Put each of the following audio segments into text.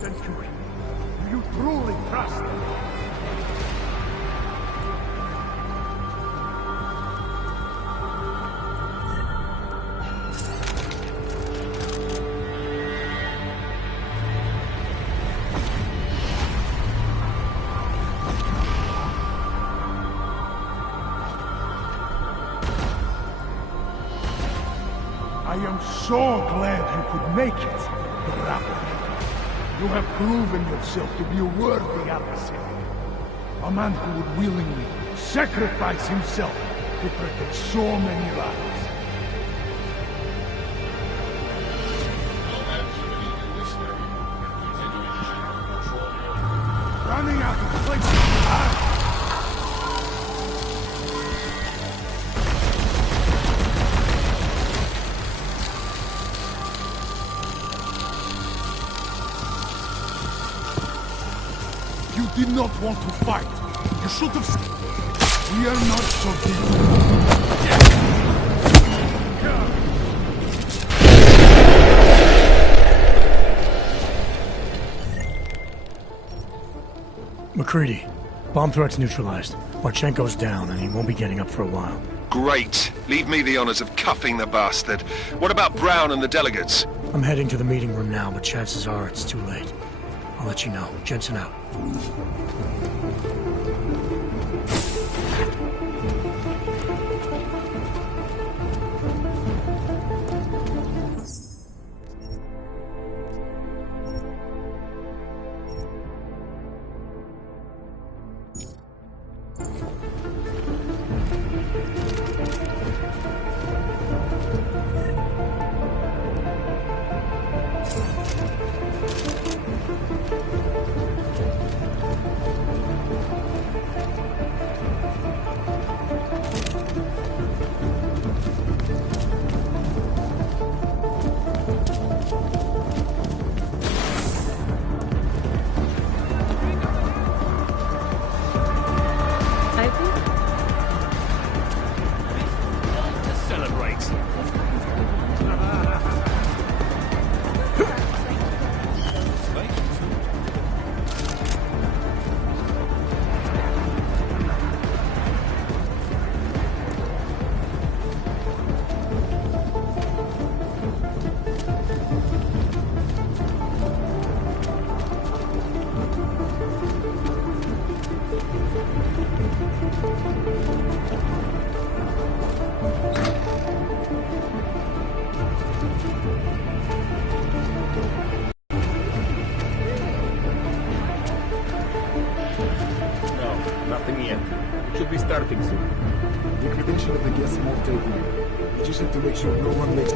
Then do you truly trust them? I am so glad you could make it, bravo. You have proven yourself to be a worthy adversary. A man who would willingly sacrifice himself to protect so many lives. Running out of place. You did not want to fight. You should have said, we are not so different. McCready, bomb threat's neutralized. Marchenko's down, and he won't be getting up for a while. Great. Leave me the honors of cuffing the bastard. What about Brown and the delegates? I'm heading to the meeting room now, but chances are it's too late. I'll let you know. Jensen out. Starting soon. The credential of the guest won't take long. You just have to make sure no one makes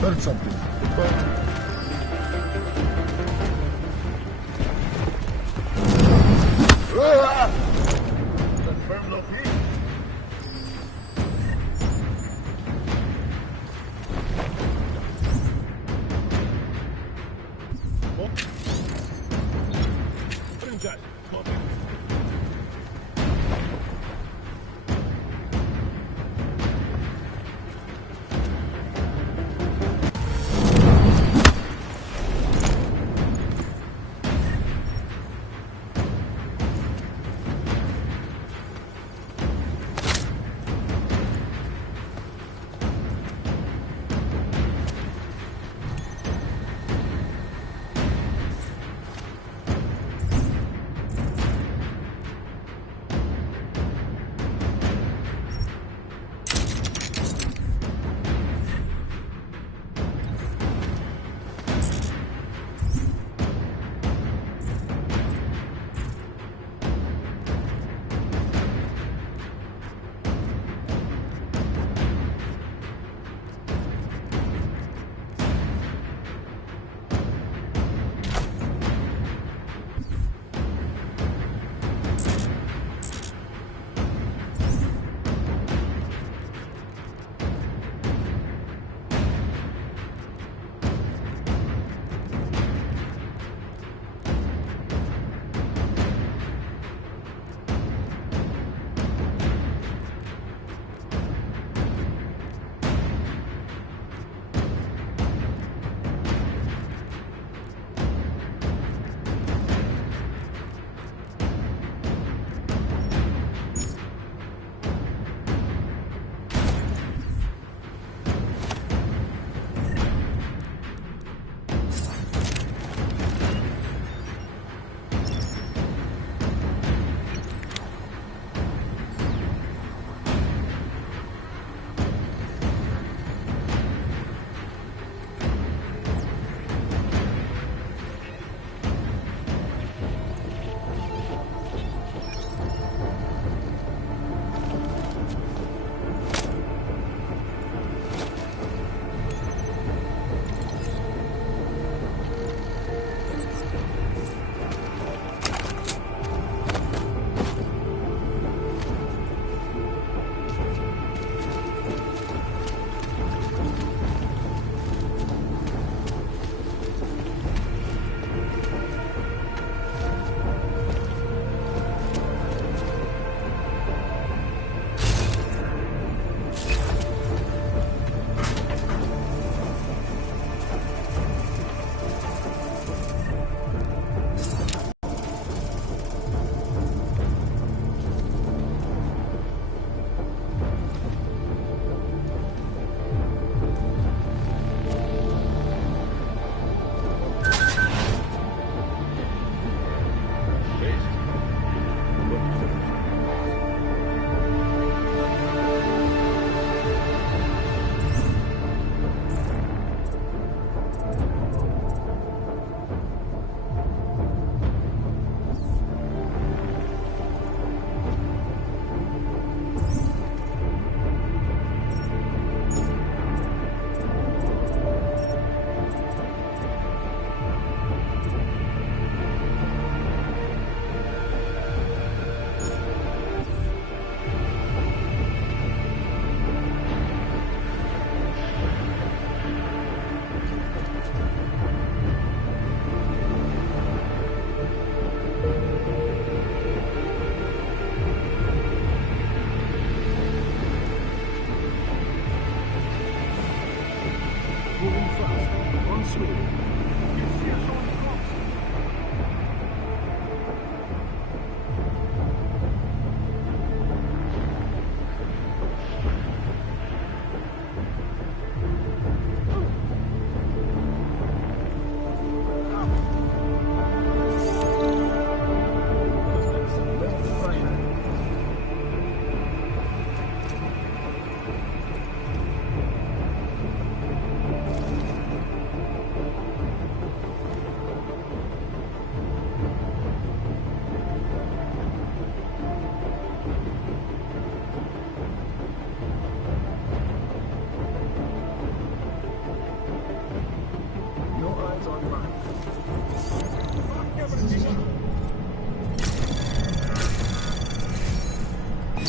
Learn something.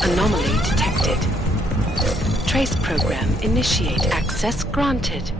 Anomaly detected. Trace program initiate. Access granted.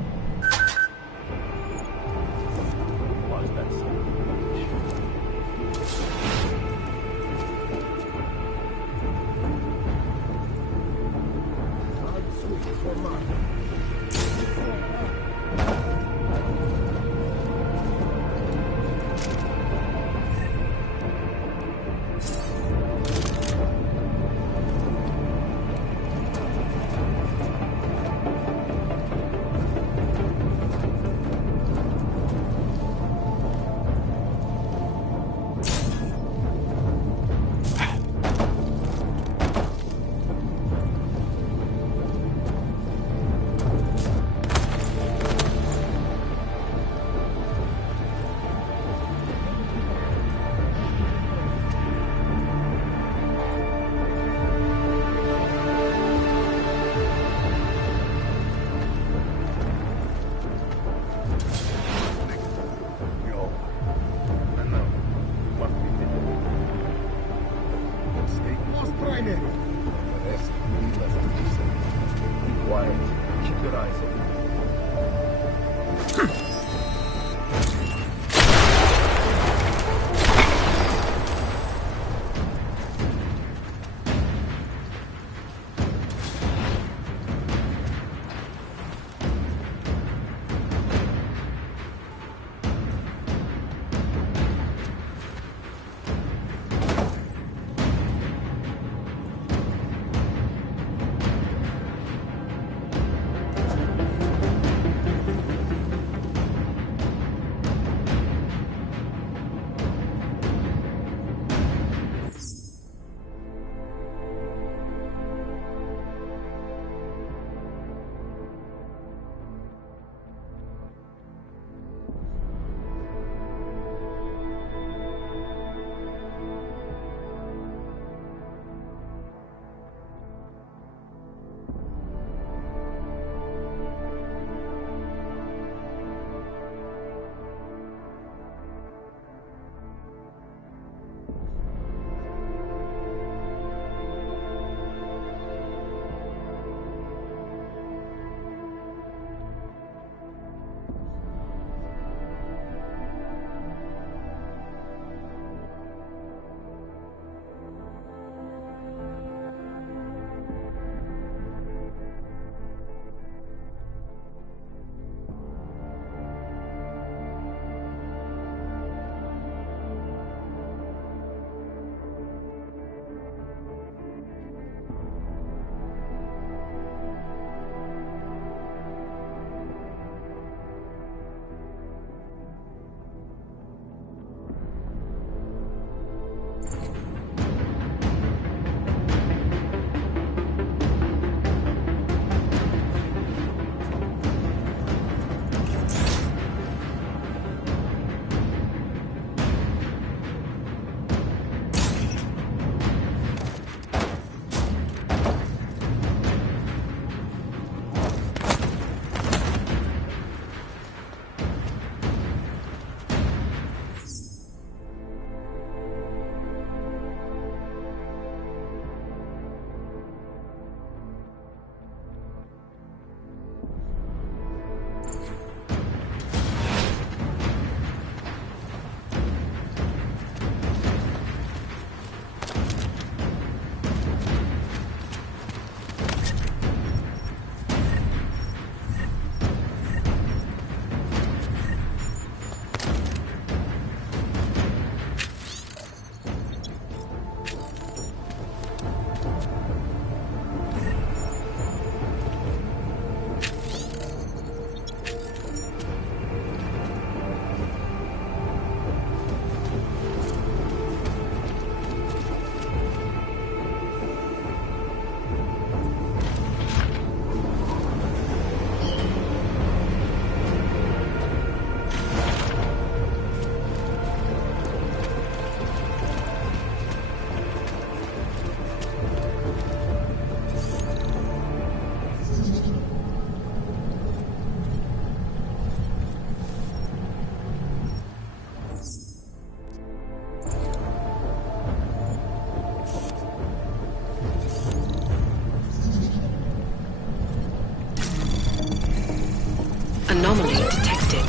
Anomaly detected.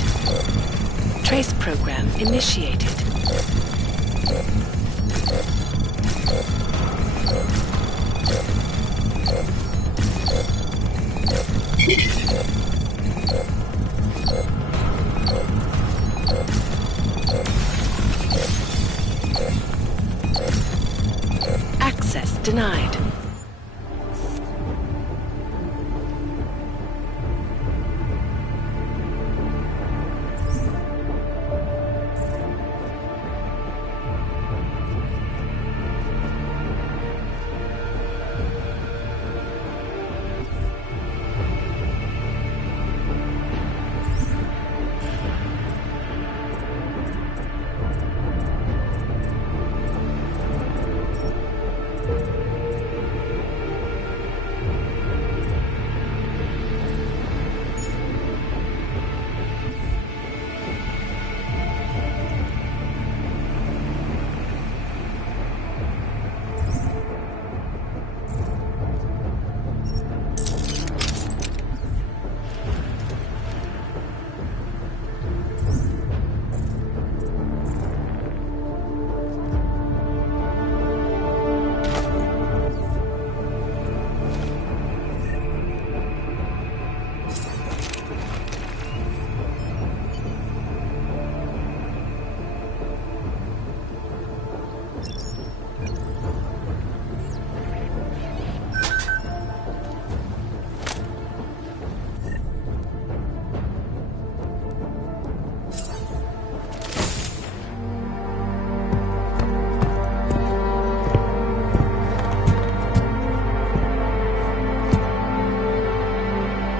Trace program initiated. Access denied.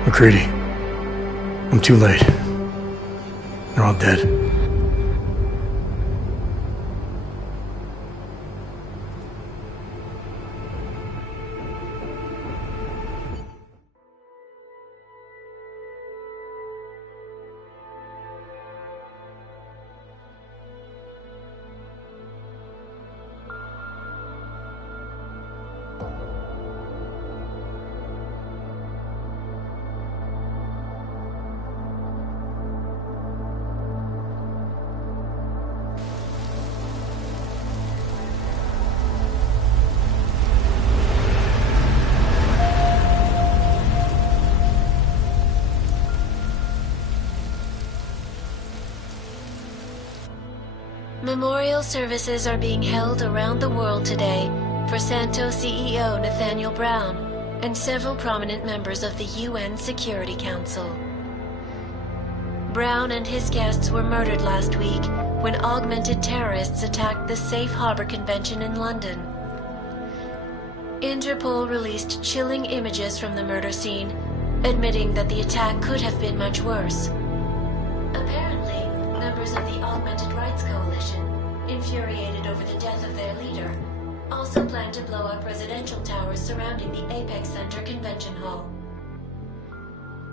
McCready. I'm too late. They're all dead. Memorial services are being held around the world today for Santos CEO Nathaniel Brown and several prominent members of the UN Security Council. Brown and his guests were murdered last week when augmented terrorists attacked the Safe Harbor Convention in London. Interpol released chilling images from the murder scene, admitting that the attack could have been much worse. Apparently, members of the Augmented Rights Coalition, infuriated over the death of their leader, also plan to blow up residential towers surrounding the Apex Center Convention Hall.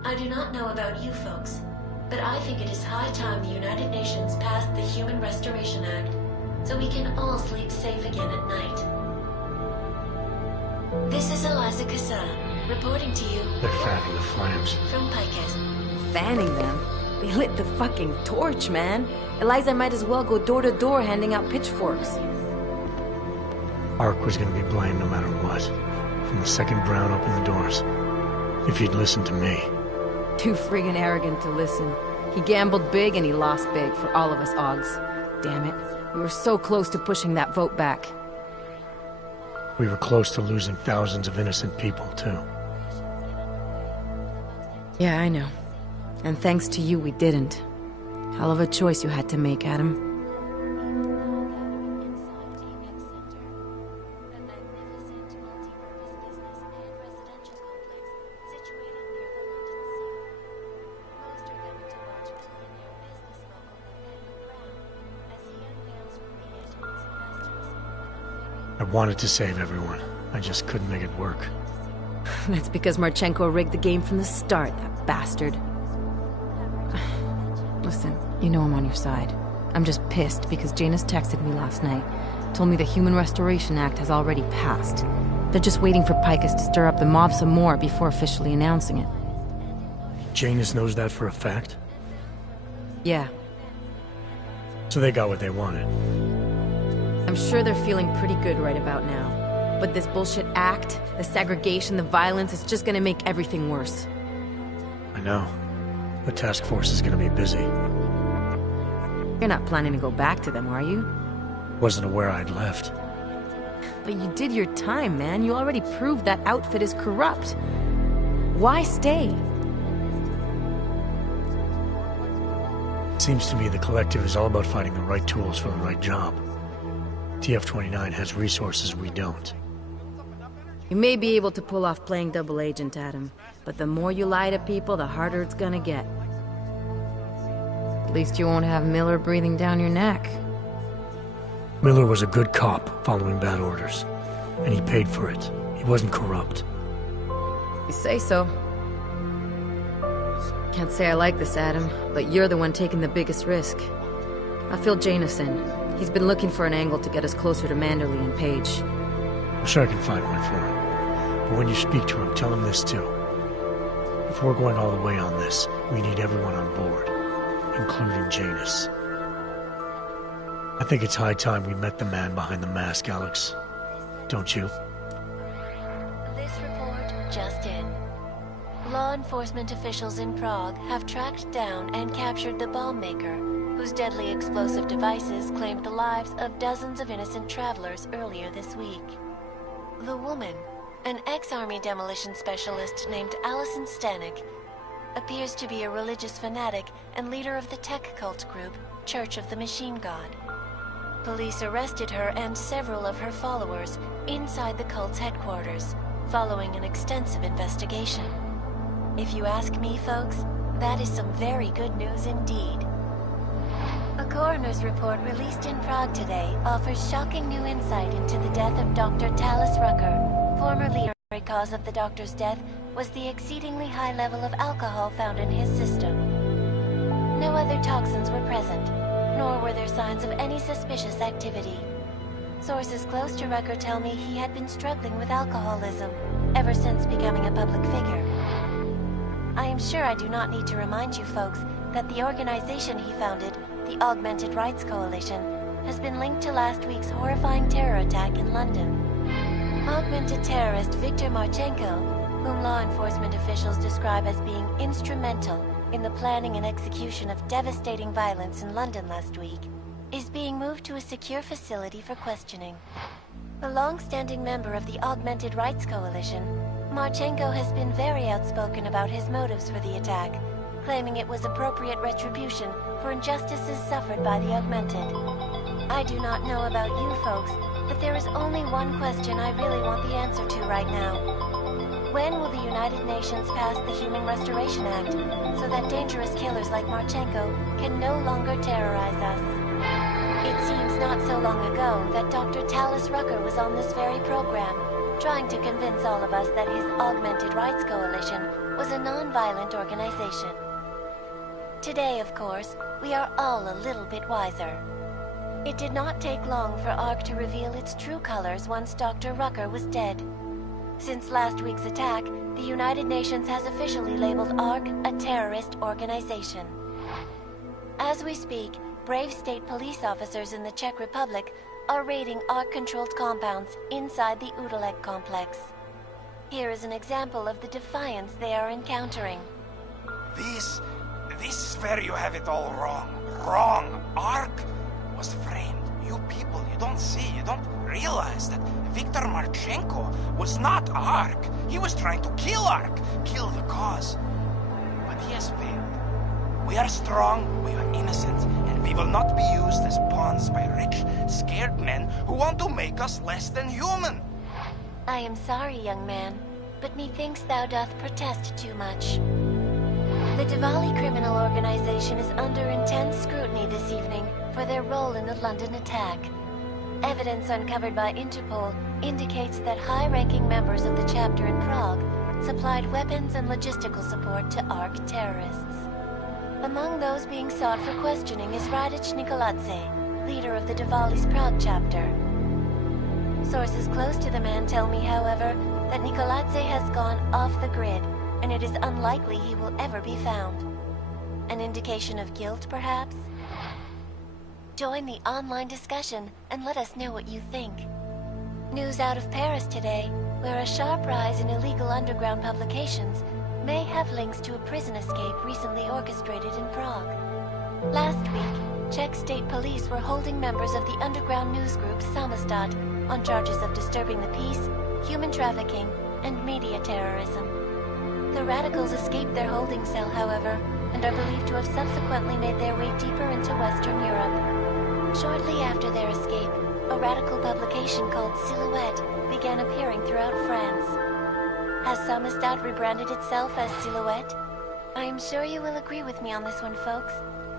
I do not know about you folks, but I think it is high time the United Nations passed the Human Restoration Act, so we can all sleep safe again at night. This is Eliza Cassan, reporting to you. They're fanning the flames. From Picus. Fanning them? They lit the fucking torch, man. Eliza might as well go door to door handing out pitchforks. Ark was gonna be blamed no matter what. From the second Brown opened the doors. If he'd listened to me. Too friggin' arrogant to listen. He gambled big and he lost big for all of us Augs. Damn it. We were so close to pushing that vote back. We were close to losing thousands of innocent people, too. Yeah, I know. And thanks to you, we didn't. Hell of a choice you had to make, Adam. I wanted to save everyone. I just couldn't make it work. That's because Marchenko rigged the game from the start, that bastard. Listen, you know I'm on your side. I'm just pissed because Janus texted me last night. Told me the Human Restoration Act has already passed. They're just waiting for Picus to stir up the mob some more before officially announcing it. Janus knows that for a fact? Yeah, So they got what they wanted. I'm sure they're feeling pretty good right about now. But this bullshit act, the segregation, the violence, it's just gonna make everything worse. I know. The task force is gonna be busy. You're not planning to go back to them, are you? Wasn't aware I'd left. But you did your time, man. You already proved that outfit is corrupt. Why stay? Seems to me the Collective is all about finding the right tools for the right job. TF-29 has resources we don't. You may be able to pull off playing double agent, Adam, but the more you lie to people, the harder it's gonna get. At least you won't have Miller breathing down your neck. Miller was a good cop following bad orders, and he paid for it. He wasn't corrupt. You say so. Can't say I like this, Adam, but you're the one taking the biggest risk. I feel Janus in. He's been looking for an angle to get us closer to Manderley and Page. I'm sure I can find one for him. But when you speak to him, tell him this too. If we're going all the way on this, we need everyone on board, including Janus. I think it's high time we met the man behind the mask, Alex. Don't you? This report just in. Law enforcement officials in Prague have tracked down and captured the bomb maker, whose deadly explosive devices claimed the lives of dozens of innocent travelers earlier this week. The woman, an ex-army demolition specialist named Allison Stanek, appears to be a religious fanatic and leader of the tech cult group, Church of the Machine God. Police arrested her and several of her followers inside the cult's headquarters, following an extensive investigation. If you ask me, folks, that is some very good news indeed. A coroner's report released in Prague today offers shocking new insight into the death of Dr. Talis Rucker. Former leader. The primary cause of the doctor's death was the exceedingly high level of alcohol found in his system. No other toxins were present, nor were there signs of any suspicious activity. Sources close to Rucker tell me he had been struggling with alcoholism ever since becoming a public figure. I am sure I do not need to remind you folks that the organization he founded, the Augmented Rights Coalition, has been linked to last week's horrifying terror attack in London. Augmented terrorist Viktor Marchenko, whom law enforcement officials describe as being instrumental in the planning and execution of devastating violence in London last week, is being moved to a secure facility for questioning. A long-standing member of the Augmented Rights Coalition, Marchenko has been very outspoken about his motives for the attack, claiming it was appropriate retribution for injustices suffered by the Augmented. I do not know about you folks, but there is only one question I really want the answer to right now. When will the United Nations pass the Human Restoration Act so that dangerous killers like Marchenko can no longer terrorize us? It seems not so long ago that Dr. Talis Rucker was on this very program, trying to convince all of us that his Augmented Rights Coalition was a non-violent organization. Today, of course, we are all a little bit wiser. It did not take long for ARC to reveal its true colors once Dr. Rucker was dead. Since last week's attack, the United Nations has officially labeled ARC a terrorist organization. As we speak, brave state police officers in the Czech Republic are raiding ARC-controlled compounds inside the Udalek complex. Here is an example of the defiance they are encountering. This is where you have it all wrong. Wrong. ARC was framed. You people, you don't see, you don't realize that Viktor Marchenko was not ARC. He was trying to kill ARC, kill the cause. But he has failed. We are strong, we are innocent, and we will not be used as pawns by rich, scared men who want to make us less than human. I am sorry, young man, but methinks thou doth protest too much. The Diwali criminal organization is under intense scrutiny this evening for their role in the London attack. Evidence uncovered by Interpol indicates that high-ranking members of the chapter in Prague supplied weapons and logistical support to ARC terrorists. Among those being sought for questioning is Radic Nikoladze, leader of the Diwali's Prague chapter. Sources close to the man tell me, however, that Nikoladze has gone off the grid, and it is unlikely he will ever be found. An indication of guilt, perhaps? Join the online discussion and let us know what you think. News out of Paris today, where a sharp rise in illegal underground publications may have links to a prison escape recently orchestrated in Prague. Last week, Czech state police were holding members of the underground news group Samizdat on charges of disturbing the peace, human trafficking, and media terrorism. The radicals escaped their holding cell, however, and are believed to have subsequently made their way deeper into Western Europe. Shortly after their escape, a radical publication called Silhouette began appearing throughout France. Has Samizdat rebranded itself as Silhouette? I am sure you will agree with me on this one, folks.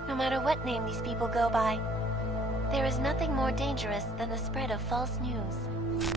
No matter what name these people go by, there is nothing more dangerous than the spread of false news.